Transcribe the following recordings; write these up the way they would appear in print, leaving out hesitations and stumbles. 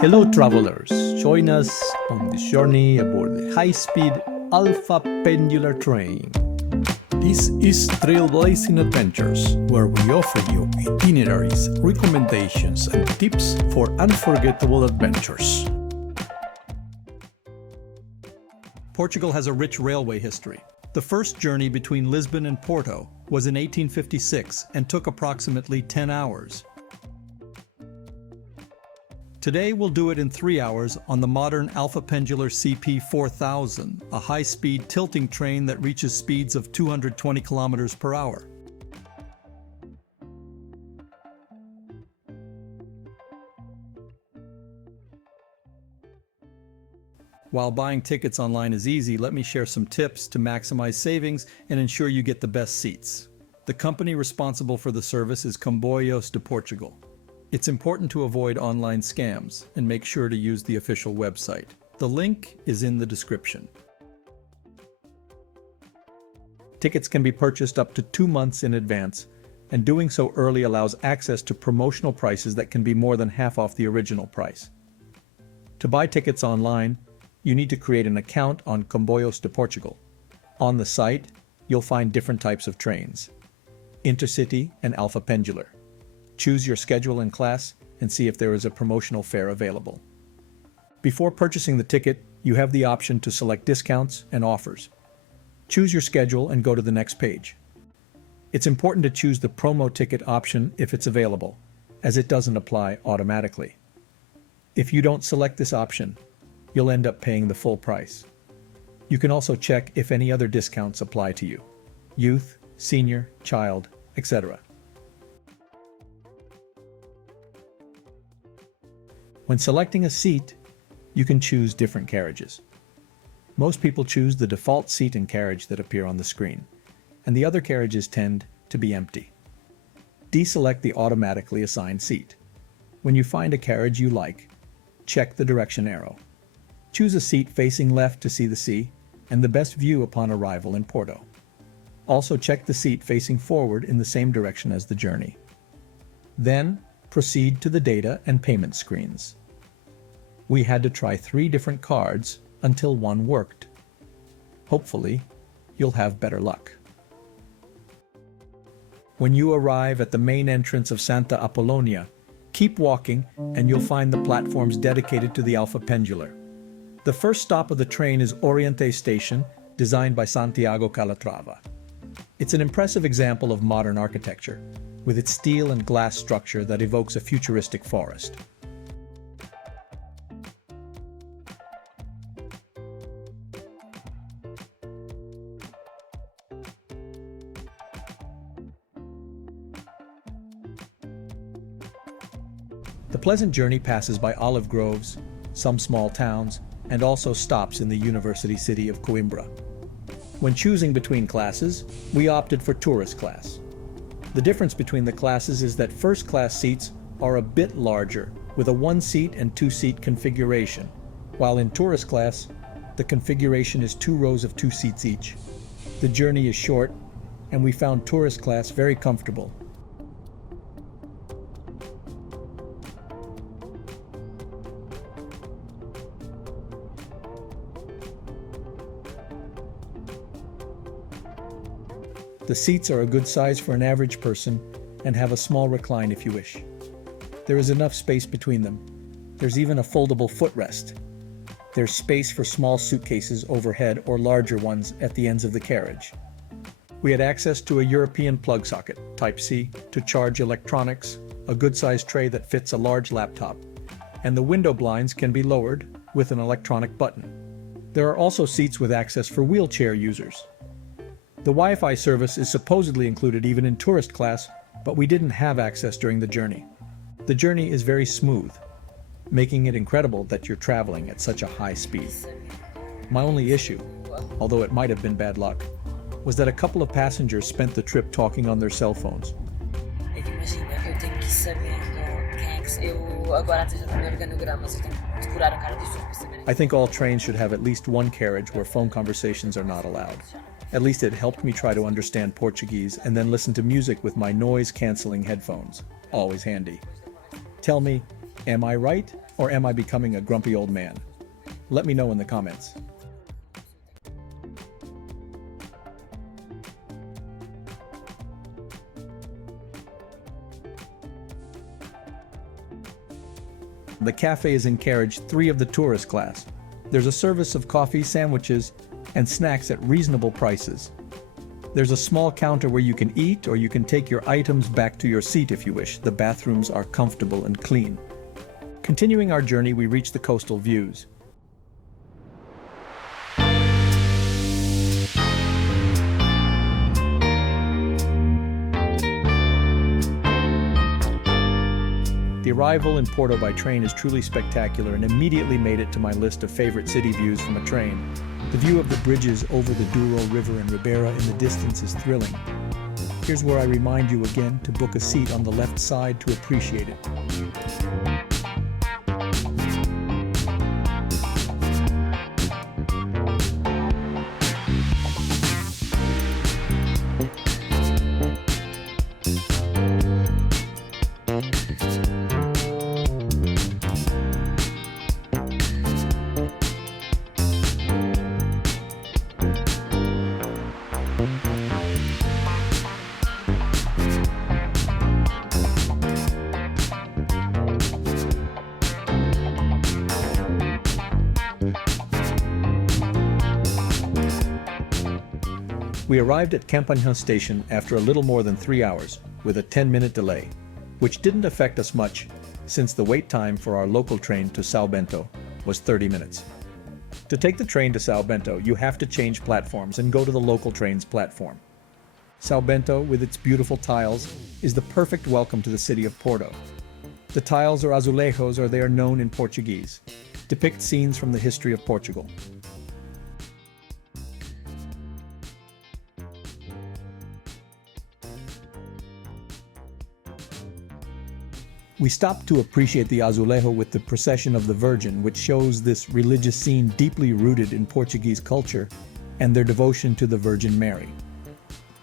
Hello travelers, join us on this journey aboard the high-speed Alfa Pendular train. This is Trailblazing Adventures, where we offer you itineraries, recommendations, and tips for unforgettable adventures. Portugal has a rich railway history. The first journey between Lisbon and Porto was in 1856 and took approximately 10 hours. Today we'll do it in 3 hours on the modern Alfa Pendular CP4000, a high-speed tilting train that reaches speeds of 220 kilometers per hour. While buying tickets online is easy, let me share some tips to maximize savings and ensure you get the best seats. The company responsible for the service is Comboios de Portugal. It's important to avoid online scams and make sure to use the official website. The link is in the description. Tickets can be purchased up to 2 months in advance, and doing so early allows access to promotional prices that can be more than half off the original price. To buy tickets online, you need to create an account on Comboios de Portugal. On the site, you'll find different types of trains: Intercity and Alfa Pendular. Choose your schedule and class and see if there is a promotional fare available. Before purchasing the ticket, you have the option to select discounts and offers. Choose your schedule and go to the next page. It's important to choose the promo ticket option if it's available, as it doesn't apply automatically. If you don't select this option, you'll end up paying the full price. You can also check if any other discounts apply to you: youth, senior, child, etc. When selecting a seat, you can choose different carriages. Most people choose the default seat and carriage that appear on the screen, and the other carriages tend to be empty. Deselect the automatically assigned seat. When you find a carriage you like, check the direction arrow. Choose a seat facing left to see the sea and the best view upon arrival in Porto. Also check the seat facing forward in the same direction as the journey. Then, proceed to the data and payment screens. We had to try 3 different cards until one worked. Hopefully, you'll have better luck. When you arrive at the main entrance of Santa Apollonia, keep walking and you'll find the platforms dedicated to the Alfa Pendular. The first stop of the train is Oriente Station, designed by Santiago Calatrava. It's an impressive example of modern architecture, with its steel and glass structure that evokes a futuristic forest. The pleasant journey passes by olive groves, some small towns, and also stops in the university city of Coimbra. When choosing between classes, we opted for tourist class. The difference between the classes is that first-class seats are a bit larger, with a 1-seat and 2-seat configuration, while in tourist class, the configuration is 2 rows of 2 seats each. The journey is short, and we found tourist class very comfortable. The seats are a good size for an average person and have a small recline if you wish. There is enough space between them. There's even a foldable footrest. There's space for small suitcases overhead or larger ones at the ends of the carriage. We had access to a European plug socket, Type-C, to charge electronics, a good-sized tray that fits a large laptop, and the window blinds can be lowered with an electronic button. There are also seats with access for wheelchair users. The Wi-Fi service is supposedly included even in tourist class, but we didn't have access during the journey. The journey is very smooth, making it incredible that you're traveling at such a high speed. My only issue, although it might have been bad luck, was that a couple of passengers spent the trip talking on their cell phones. É que imagina, eu tenho que saber quem é que eu agora esteja no primeiro organograma, mas eu tenho que decorar a cara das pessoas para saber. I think all trains should have at least one carriage where phone conversations are not allowed. At least it helped me try to understand Portuguese and then listen to music with my noise-canceling headphones. Always handy. Tell me, am I right or am I becoming a grumpy old man? Let me know in the comments. The cafe is in carriage 3 of the tourist class. There's a service of coffee, sandwiches, and snacks at reasonable prices. There's a small counter where you can eat or you can take your items back to your seat if you wish. The bathrooms are comfortable and clean. Continuing our journey, we reach the coastal views. The arrival in Porto by train is truly spectacular and immediately made it to my list of favorite city views from a train. The view of the bridges over the Douro River and Ribeira in the distance is thrilling. Here's where I remind you again to book a seat on the left side to appreciate it. We arrived at Campanhã station after a little more than 3 hours, with a 10-minute delay, which didn't affect us much since the wait time for our local train to São Bento was 30 minutes. To take the train to São Bento, you have to change platforms and go to the local train's platform. São Bento, with its beautiful tiles, is the perfect welcome to the city of Porto. The tiles, or azulejos, or they are known in Portuguese, depict scenes from the history of Portugal. We stopped to appreciate the azulejo with the procession of the Virgin, which shows this religious scene deeply rooted in Portuguese culture and their devotion to the Virgin Mary.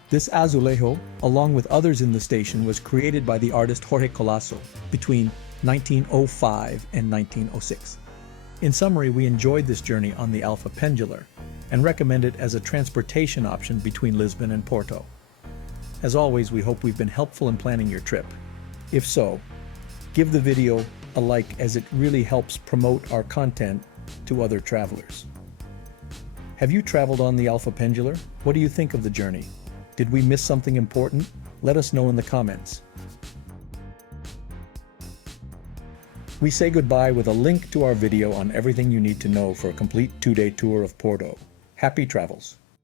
This azulejo, along with others in the station, was created by the artist Jorge Colasso between 1905 and 1906. In summary, we enjoyed this journey on the Alfa Pendular and recommend it as a transportation option between Lisbon and Porto. As always, we hope we've been helpful in planning your trip. If so, give the video a like, as it really helps promote our content to other travelers. Have you traveled on the Alfa Pendular? What do you think of the journey? Did we miss something important? Let us know in the comments. We say goodbye with a link to our video on everything you need to know for a complete 2-day tour of Porto. Happy travels!